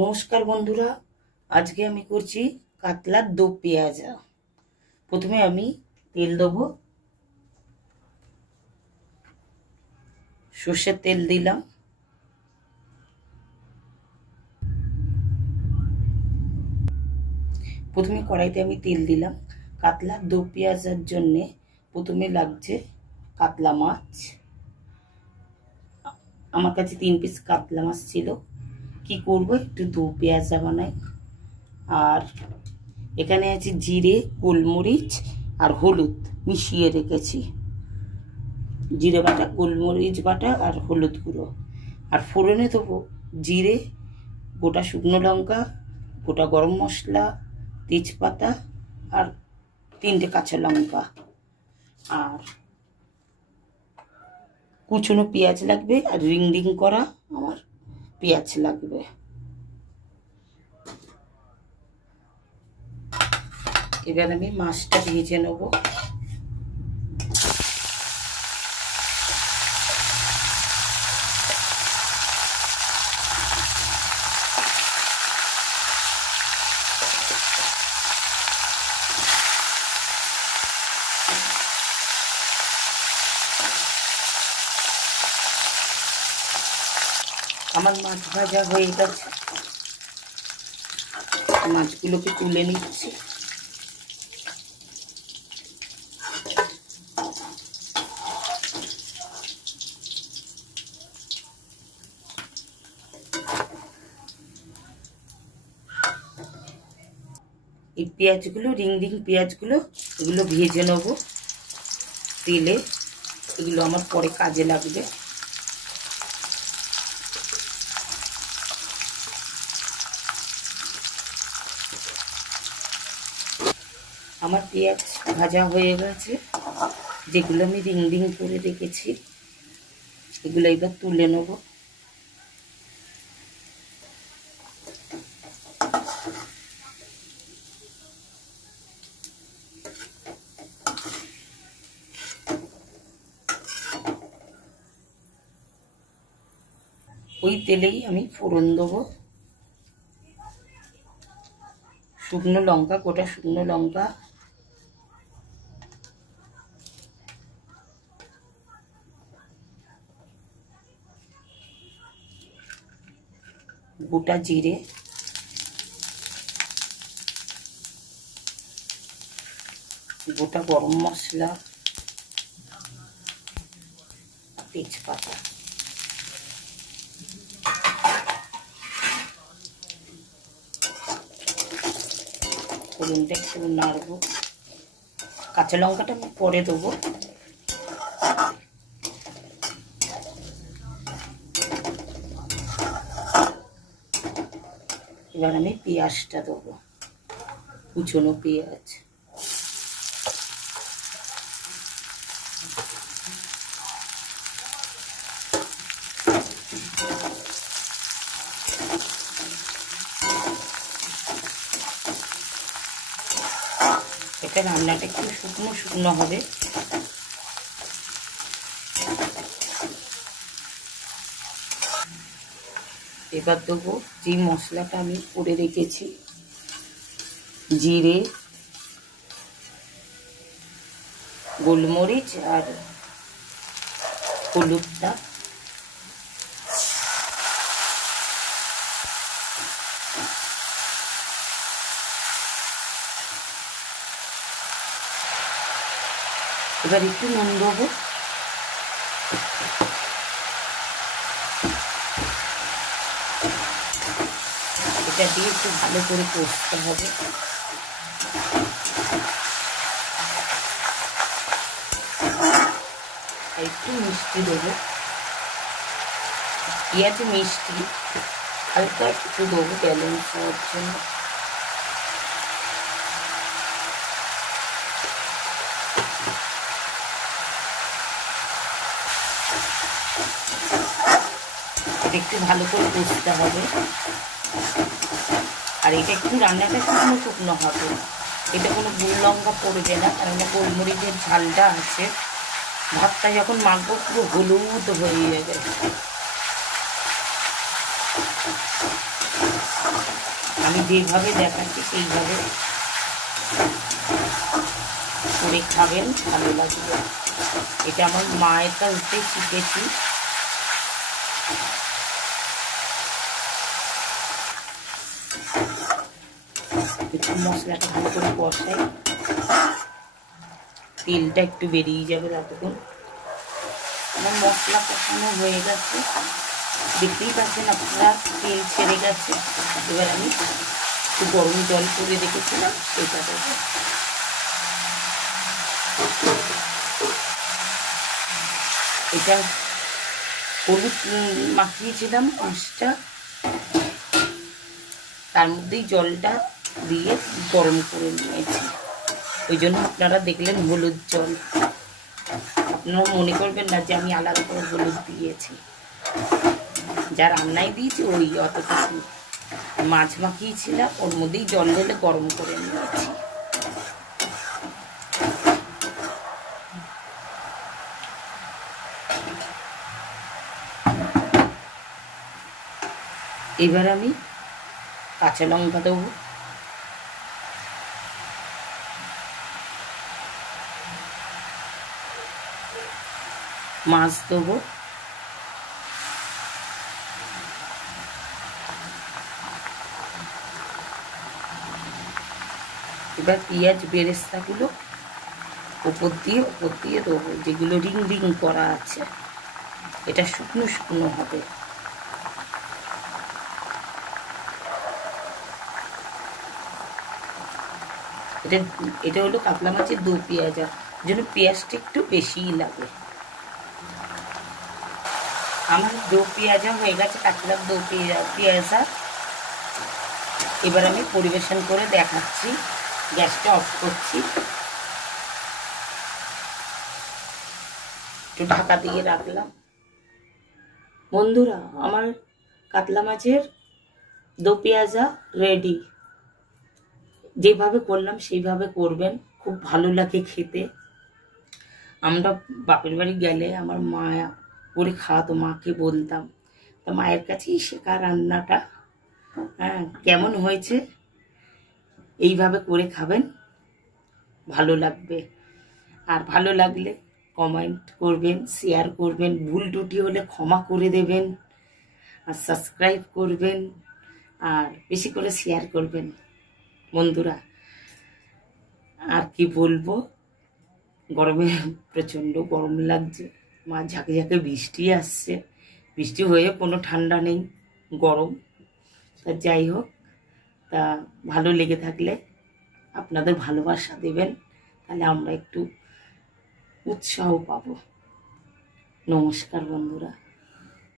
নমস্কার বন্ধুরা, আজকে আমি করছি কাতলার দো পেঁয়াজা। প্রথমে আমি তেল দেবো, সর্ষের তেল দিলাম। প্রথমে কড়াইতে আমি তেল দিলাম। কাতলার দো পেঁয়াজার জন্যে প্রথমে লাগছে কাতলা মাছ। আমার কাছে 3 পিস কাতলা মাছ ছিল। কি করবো, একটু দো পেঁয়াজা বানাই। আর এখানে আছে জিরে, গোলমরিচ আর হলুদ মিশিয়ে রেখেছি। জিরে বাটা, গোলমরিচ বাটা আর হলুদ গুঁড়ো। আর ফোড়নে দেবো জিরে, গোটা শুকনো লঙ্কা, গোটা গরম মশলা, তেজপাতা আর 3টে কাঁচা লঙ্কা। আর কুচনো পেঁয়াজ লাগবে, আর রিং রিং করা আমার পেঁয়াজ লাগবে। এবার আমি মাছটা ভেজে নেব। আমার মাছ ভাজা হয়ে গেছে, মাছগুলোকে তুলে নিচ্ছি। এই পেঁয়াজগুলো, রিং রিং পেঁয়াজগুলো, এগুলো ভেজে নেব তেলে। এগুলো আমার পরে কাজে লাগবে। আমার পেঁয়াজ ভাজা হয়ে গেছে, যেগুলো আমি রিং রিং করে রেখেছি এগুলো এবার তুলে নেব। ওই তেলেই আমি ফোড়ন দেবো। শুকনো লঙ্কা, গোটা শুকনো লঙ্কা, গোটা জিরে, গোটা গরম মশলা, তেজপাতা। ফোড়নটা একটু নাড়বো। কাঁচা লঙ্কাটা আমি পরে দেবো। এবার আমি পেঁয়াজটা দেবো, কুচনো পেঁয়াজ। এটা রান্নাটা একটু শুকনো শুকনো হবে। এবার দেবো যে মশলাটা আমি করে রেখেছি, জিরে, গোলমরিচ আর হলুদটা। এবার একটু নুন দেবো। এটা দিয়ে একটু ভালো করে কষতে হবে। একটু মিষ্টি দেবো, পেঁয়াজে মিষ্টি হালকা একটু দেবো ব্যালেন্স হওয়ার জন্য। এটা একটু ভালো করে কষতে হবে। আর এটা একটু রান্নাটা শুকনো শুকনো হবে। এটা কোনো গুল লঙ্কা পড়বে না, কারণ গোলমরিচের ঝালটা আছে। ভাতটা যখন মাখবো পুরো হলুদ হয়ে যাবে। আমি যেভাবে দেখাচ্ছি সেইভাবে করে খাবেন, ভালো লাগবে। এটা আমার মায়ের কাছ থেকে শিখেছি। একটু মশলাটা ভালো করে কষাই, তেলটা একটু বেরিয়ে যাবে ততক্ষণ। আমার মশলা কষানো হয়ে গেছে, দেখতেই পাচ্ছেন আপনারা, তেল ছেড়ে গেছে। এবার আমি একটু গরম জল করে রেখেছিলাম সেটা দেবো। এটা হলুদ মাখিয়েছিলাম মাছটা, তার মধ্যেই জলটা দিয়ে গরম করে নিয়েছি। ওই জন্য আপনারা দেখলেন হলুদ জল। আপনারা মনে করবেন না যে আমি আলাদা করে হলুদ দিয়েছি, যা রান্নায় দিয়েছি ওই অত কিছু। মাছ মাখিয়েছিলাম, ওর মধ্যেই জল ঢেলে গরম করে নিয়েছি। এবার আমি কাঁচা লঙ্কা দেবো, মাছ দেবো, এবার পেঁয়াজ বেরেস্তাগুলো উপর দিয়ে দেবো, যেগুলো রিং রিং করা আছে। এটা শুকনো শুকনো হবে। এটা হলো কাতলা মাছের দো পেঁয়াজা, জন্য পেঁয়াজটা একটু বেশিই লাগে। আমার দো পেঁয়াজা হয়ে গেছে, কাতলার দো পেঁয়াজা। এবার আমি পরিবেশন করে দেখাচ্ছি। গ্যাসটা অফ করছি, একটু ঢাকা দিয়ে রাখলাম। বন্ধুরা, আমার কাতলা মাছের দো পেঁয়াজা রেডি। যেভাবে করলাম সেইভাবে করবেন, খুব ভালো লাগে খেতে। আমরা বাপের বাড়ি গেলে আমার মা করে খাওয়াতো, মাকে বলতাম, তো মায়ের কাছেই শেখা রান্নাটা। হ্যাঁ, কেমন হয়েছে এইভাবে করে খাবেন, ভালো লাগবে। আর ভালো লাগলে কমেন্ট করবেন, শেয়ার করবেন, ভুল টুটি হলে ক্ষমা করে দেবেন, আর সাবস্ক্রাইব করবেন, আর বেশি করে শেয়ার করবেন বন্ধুরা। আর কি বলবো, গরমে প্রচণ্ড গরম লাগছে। মা ঝাঁকে ঝাঁকে বৃষ্টি আসছে, বৃষ্টি হয়ে কোনো ঠান্ডা নেই, গরম। তা যাই হোক, তা ভালো লেগে থাকলে আপনাদের ভালোবাসা দেবেন, তাহলে আমরা একটু উৎসাহ পাবো। নমস্কার বন্ধুরা।